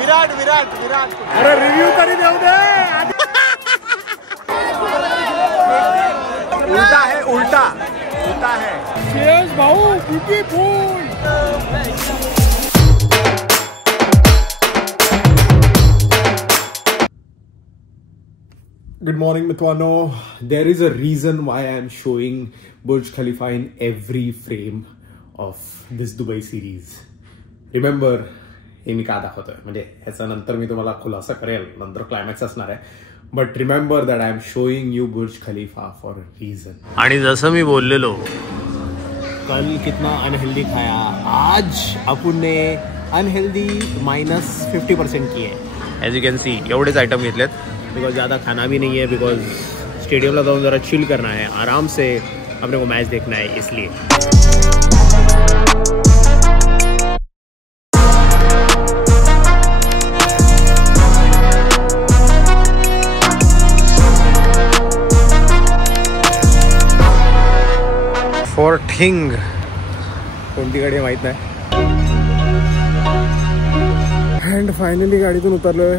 विराट विराट विराट. अरे रिव्ह्यू तरी देऊ दे. उल्टा है उल्टा उल्टा है. चीयर्स भाऊ. Beautiful. Good morning, Mitwano. There is a reason why I am showing Burj Khalifa in every frame of this Dubai series. Remember, हे मी का दाखवतोय म्हणजे ह्याचा नंतर मी तुम्हाला खुलासा करेल, नंतर क्लायमॅक्स असणार आहे. But remember that I am showing you Burj Khalifa for a reason. आणि जसं मी बोललेलो, कल कितना अनहेल्दी खाया, आज आपण ने अनहेल्दी -50% की है. एज यू कैन सी एवढेच आयटम घेतलेत बिकॉज ज़्यादा खाना भी नहीं है, बिकॉज स्टेडियमला जाऊन जरा चिल करना है, आराम से अपने को मैच देखना है, इसलिए. फोर्टिंग कोणती गाडी माहीत नाही. अँड फायनली गाडीतून उतरलोय.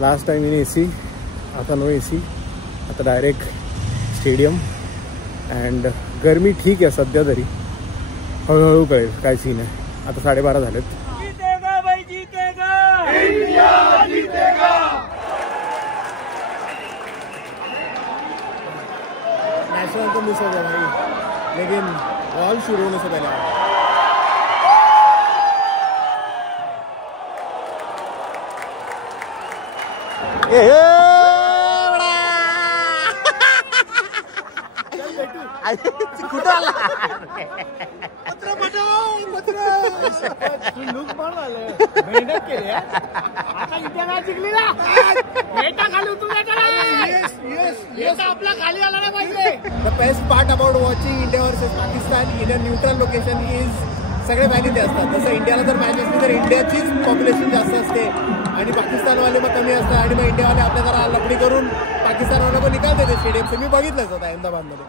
लास्ट टाइम इन AC, आता नो AC, आता डायरेक्ट स्टेडियम. अँड गरमी ठीक आहे सध्या तरी, हळूहळू कळेल काय सीन आहे. आता 12:30 झालेत. जीतेगा भाई जीतेगा, इंडिया जीतेगा. नेशनल तो मिस हो गया भाई, लेकिन बॉल शुरू होने से पहले कुठं आला. लुक पण झालं, मेहनत केली. आता इंडिया मॅच जिंकली ना, बेटा खाली उतरून आपला खाली आला ना पाहिजे. The best part about watching India versus Pakistan in a neutral location is सगळे व्हॅल्यू ते असतात. जसं इंडियाला जर मॅच असली तर इंडियाचीच पॉप्युलेशन जास्त असते आणि पाकिस्तानवाले मग कमी असतात, आणि मग इंडियावाले आपल्या जरा लपडी करून पाकिस्तानवाले पण निकालते ते स्टेडियमचं. मी बघितलंच होतं अहमदाबादमध्ये.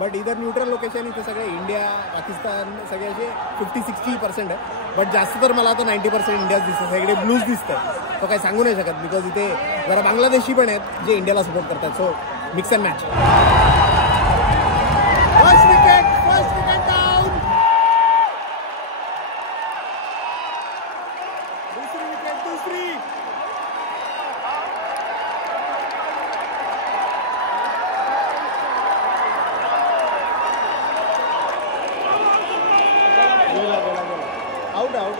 बट इधर न्यूट्रल लोकेशन इथे सगळे इंडिया पाकिस्तान सगळे असे 50-60% आहे. बट जास्त तर मला आता 90% इंडियाच दिसतं. सगळे ब्लूज दिसतं. तो काही सांगू नाही शकत बिकॉज इथे जरा बांगलादेशी पण आहेत जे इंडियाला सपोर्ट करतात. सो mix and match. First wicket down. दुसरी विकेट दुसरी. Out out.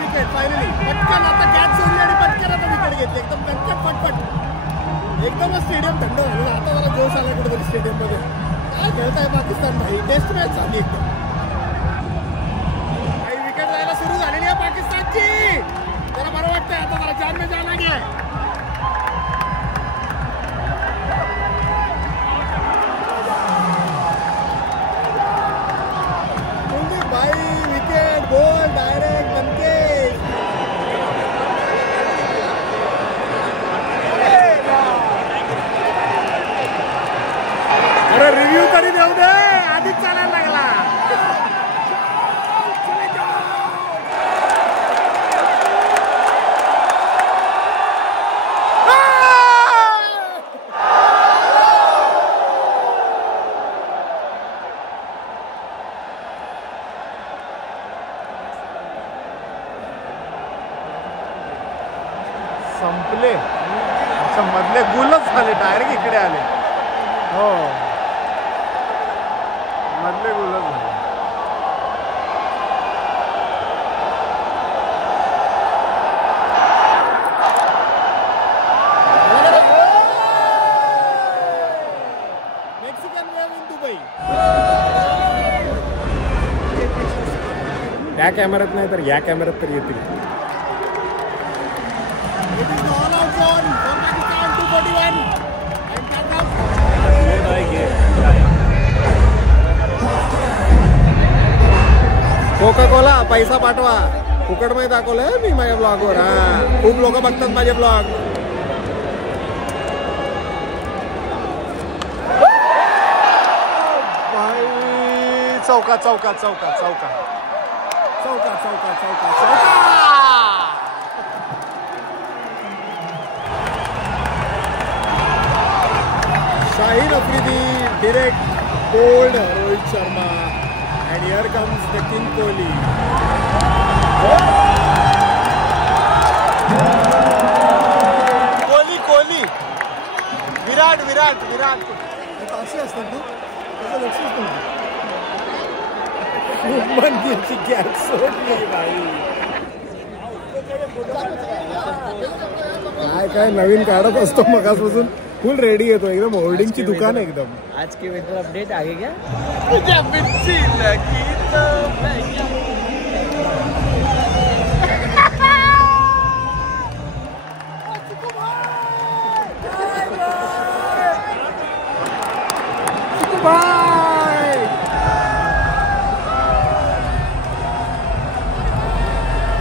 Wicket finally. पटकन आता कॅच सोडली आणि पटकन आता विकेट घेतली. एकदम पटकन पटपट. एकदमच स्टेडियम थंड झालं. आता मला जोश आला कुठेतरी स्टेडियममध्ये. काय खेळताय पाकिस्तान भाई. टेस्ट मॅच झाली एकदम. काही विकेट जायला सुरू झालेली आहे पाकिस्तानची. जरा बरं वाटतंय आता, जरा जान में जान आ गया है. गोल डायरेक्ट बनके. अरे रिव्ह्यू तरी देऊ दे, आधीच चालायला लागला. संपले. अच्छा, मधले गोलच झाले, डायरेक्ट इकडे आले. हो, मधले गोलच झाले. Mexican wave in Dubai. त्या कॅमेऱ्यात नाही तर या कॅमेऱ्यात तर येतील. कोका कोला पैसा पाठवा. फुकट मध्ये दाखवलंय मी माझ्या ब्लॉगवर. हा, खूप लोक बघतात माझे ब्लॉग. भाई चौका चौका चौका चौका चौका चौका चौका शाहीन Afridi direct bold Rohit Sharma and here comes the King Kohli. Kohli विराट विराट विराट असे असतात ना त्याचं लक्षच नाही. शुभमन गिलची गॅप सोडली बाई. काय नवीन काढत असतो मगासपासून. फुल रेडी येतो एकदम. होल्डिंगची दुकान आहे एकदम. आज के वेदर अपडेट आगे क्या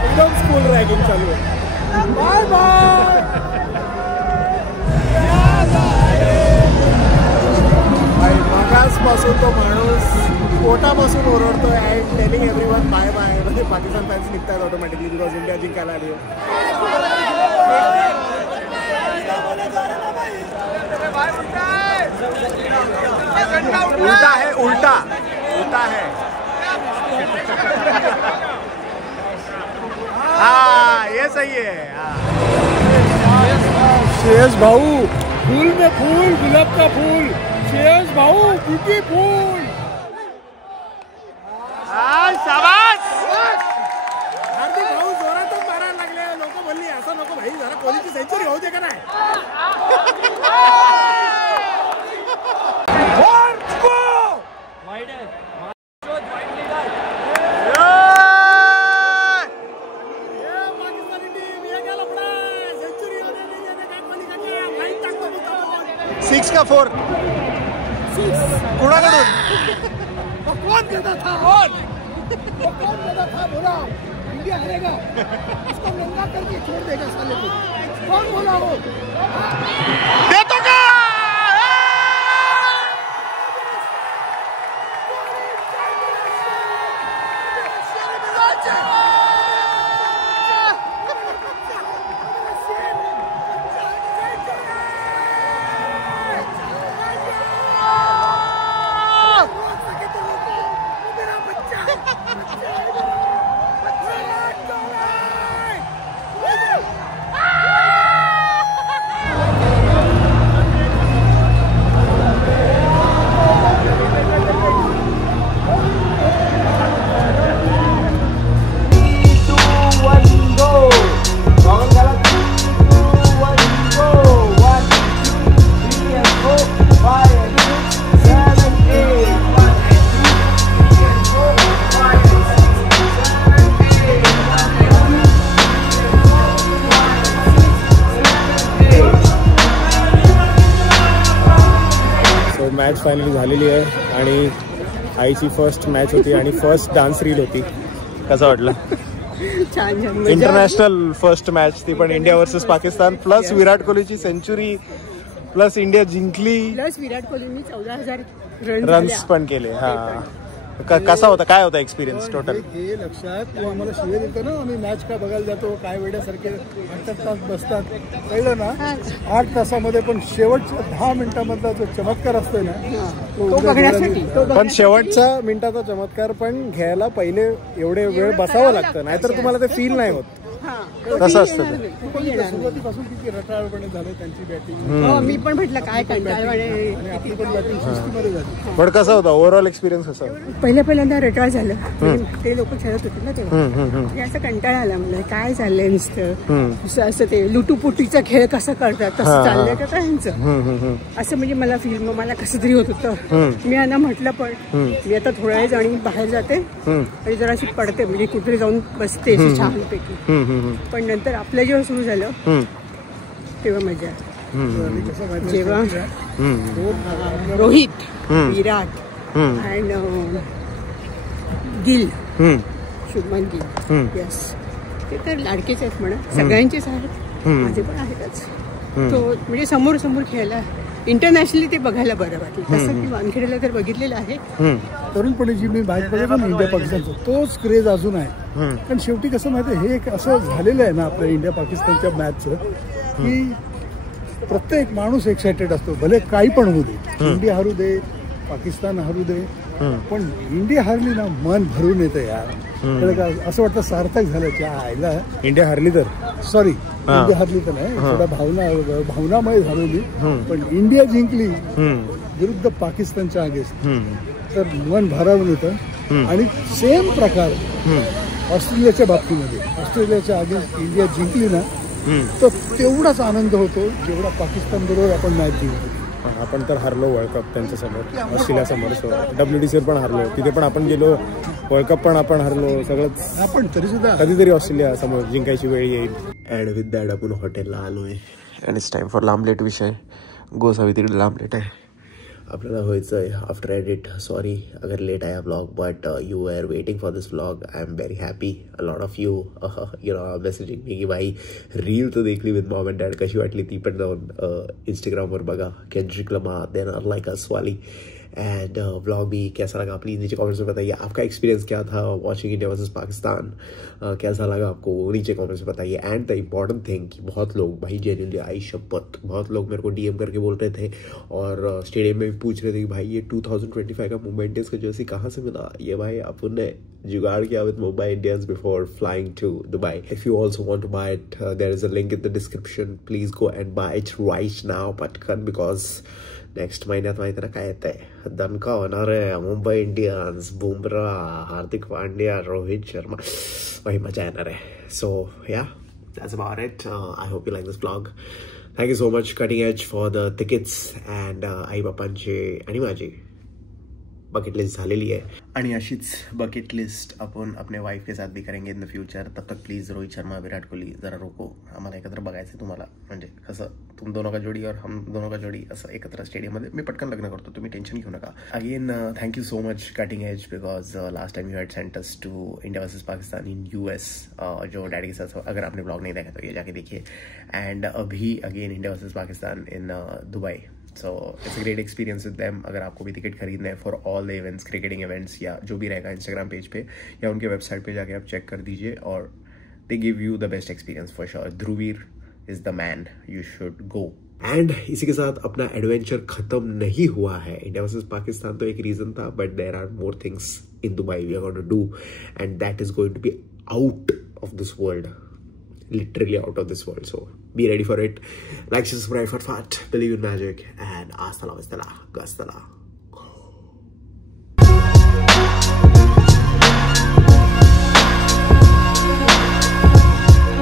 एकदम स्कूल रॅगिंग चालू आहे. Bye bye. मगासपासून तो माणूस पोटापासून ओरडतोय and telling everyone bye bye. म्हणजे पाकिस्तान फॅन्स निघतात ऑटोमॅटिकली बिकॉज इंडिया जिंकायला आली. उल्टा है उल्टा उल्टा है. हाँ ये सही है. श्रेयस भाऊ फूल में फूल गुलाब का फूल. श्रेयस भाऊ ब्यूटीफुल. शाबाश. हार्दिक भाऊ जोरातच मारायला लागले. लोक बोलली असं नको भाई जरा कोहलीची सेंचुरी होऊ दे का नाही. सिक्स का 4 कुणाकडून कौन देता था? कौन देता था? बोला इंडिया हारेगा. उसको नंगा करके छोड़ देगा साले को. कौन बोला वो? देतो का. मॅच फायनली झालेली आहे आणि आईची फर्स्ट मॅच होती आणि फर्स्ट डान्स रील होती. कसं वाटलं? छान. इंटरनॅशनल फर्स्ट मॅच ती पण India versus Pakistan plus Virat कोहलीची सेंचुरी प्लस इंडिया जिंकली प्लस विराट कोहलीनी 14,000 रन्स पण केले. हा कसा होता काय होता एक्सपिरियन्स टोटल? हे लक्षात तू आम्हाला शिवे देतो ना आम्ही मॅच का बघायला जातो काय वेड्यासारखे 8 तास बसतात कळलं ना. 8 तासामध्ये पण शेवटच्या 10 मिनिटांमधला जो चमत्कार असतोय ना तो बघण्यासाठी पण शेवटचा मिनिटाचा चमत्कार पण घ्यायला पहिले एवढे वेळ बसावं लागतं नाहीतर तुम्हाला ते फील नाही होत. कसं असतं सुरुवातीपासून किती रटाळपणे झालं त्यांची बॅटिंग. मी पण म्हटलं काय कंटाळवाणे. आणि आपली पण बॅटिंग सुस्तीमध्ये झाली. पण कसा होता ओव्हरऑल एक्सपिरियन्स कसा? पहिल्यांदा रटाळ झालं. ते लोक खेळत होते ना तेव्हा असं कंटाळा आला मला. काय चाललंय नुसतं असं ते लुटूपुटीचा खेळ कसं करतात तसं चाललंय का त्यांचं असं म्हणजे मला फील मला कसं तरी होत होतं. मी यांना म्हटलं पण मी आता थोड्या वेळ आणि बाहेर जाते आणि जराशी पडते म्हणजे कुठे जाऊन बसते छानपैकी. पण नंतर आपलं जेव्हा सुरू झालं तेव्हा मजा. जेव्हा रोहित विराट अँड गिल शुभमन गिल यस ते तर लाडकेच आहेत म्हणा. सगळ्यांचेच आहेत माझे पण आहेतच. तो म्हणजे समोर समोर खेळला इंटरनॅशनली ते बघायला बरं वाटलं. तसं मी वानखेडेला तर बघितलेलं आहे. तरुणपणी जी मी मॅच बघतो ना इंडिया पाकिस्तानचं, तोच क्रेज अजून आहे. पण शेवटी कसं माहिती आहे, हे एक असं झालेलं आहे ना आपल्या इंडिया पाकिस्तानच्या मॅचचं, की प्रत्येक माणूस एक्सायटेड असतो. भले काही पण होऊ दे, इंडिया हरू दे, पाकिस्तान हरू दे, पण इंडिया हारली ना मन भरून येतं यार. असं वाटतं सार्थक झालं त्या आयला. इंडिया हरली तर सॉरी, इंडिया हरली तर नाही, थोडा भावनामय झालेली, पण इंडिया जिंकली विरुद्ध पाकिस्तानच्या अगेन्स्ट, तर मन भारावून येतं. आणि सेम प्रकार ऑस्ट्रेलियाच्या बाबतीमध्ये, ऑस्ट्रेलियाच्या अगेन्स्ट इंडिया जिंकली ना तर तेवढाच आनंद होतो जेवढा पाकिस्तान बरोबर आपण मॅच जिंकतो. आपण तर हारलो वर्ल्ड कप त्यांच्यासमोर, ऑस्ट्रेलिया समोर. WTC पण हारलो, तिथे पण आपण गेलो, वर्ल्ड कप पण आपण हारलो, सगळंच. आपण तरी सुद्धा कधीतरी ऑस्ट्रेलिया समोर जिंकायची वेळ येईल. अँड विथ दॅट आपण हॉटेलला आलोय अँड इट्स टाइम फॉर लांबलेट विषय. गोसावी लांबलेट आहे आपल्याला व्हायचं आहे आफ्टर एडिट. सॉरी अगर लेट आया blog, but you are waiting for this blog. I am very happy. A lot of you know messaging me की भाई रील तो देखली विथ मॉम अँड डॅड, कशी वाटली ती पण जाऊन इंस्टाग्रामवर बगा. Kendrick Lamar, then like us वाली. एंड व्लॉग भी कैसा लगा प्लीज़ नीचे कमेंट्स में बताइए. आपका एक्सपीरियंस क्या था वॉचिंग इंडिया वर्सेस पाकिस्तान, कैसा लगा आपको नीचे कमेंट्स में बताइए. एंड द इम्पॉर्टेंट थिंग कि बहुत लोग भाई जेन्युइनली आई शपथ, बहुत लोग मेरे को डीएम करके बोल रहे थे और स्टेडियम में भी पूछ रहे थे कि भाई ये 2025 का मुंबई इंडियंस का जर्सी कहाँ से मिला. ये भाई अपन ने जुगाड़ किया with Mumbai Indians before flying to Dubai. If you also want to buy it, there is a link in the description. Please go and buy it right now पटकन, बिकॉज नेक्स्ट महिन्यात माहिती ना काय येत आहे, दणका होणार आहे. मुंबई इंडियन्स, बुमराह, हार्दिक पांड्या, रोहित शर्मा, वही मजा येणार आहे. सो या, that's about it. I hope you like this vlog. Thank you so much Cutting Edge for the tickets. and आई बापांची आणि माझी बकेट लिस्ट झालेली आहे आणि अशीच बकेट लिस्ट अपन अपने वाइफ के साथ भी करेंगे इन द फ्यूचर. तब तक प्लीज रोहित शर्मा, विराट कोहली जरा रोको. आम्हाला एकत्र बघायचं तुम्हाला, म्हणजे कसं तुम दोनों का जोडी और हम दोनों का जोडी असं एकत्र स्टेडियममध्ये. मी पटकन लग्न करतो, तुम्ही टेन्शन घेऊ नका. Again thank you so much cutting edge, because last time you had sent us to India versus Pakistan in US, जो डैडी के साथ. अगर आपने ब्लॉग नहीं देखा तो ये जाके देखिए. एंड अभी again India versus Pakistan in Dubai. So it's a great experience with them. अगर आपको भी टिकट खरीदना है for all the events, cricketing events या जो भी रहेगा, इंस्टाग्राम पेज पे या उनके वेबसाइट पे जाके आप चेक कर दीजिए और they give you the best experience for sure. Dhruvir is the man, you should go. And इसी के साथ अपना एडवेंचर खत्म नहीं हुआ है. इंडिया वर्सेस पाकिस्तान तो एक रीजन था, but there are more things in Dubai we are going to do, and that is going to be out of this world. Literally out of this world. So be ready for it. Like, subscribe for fat. Believe in magic. And hasta la vista. Gastala.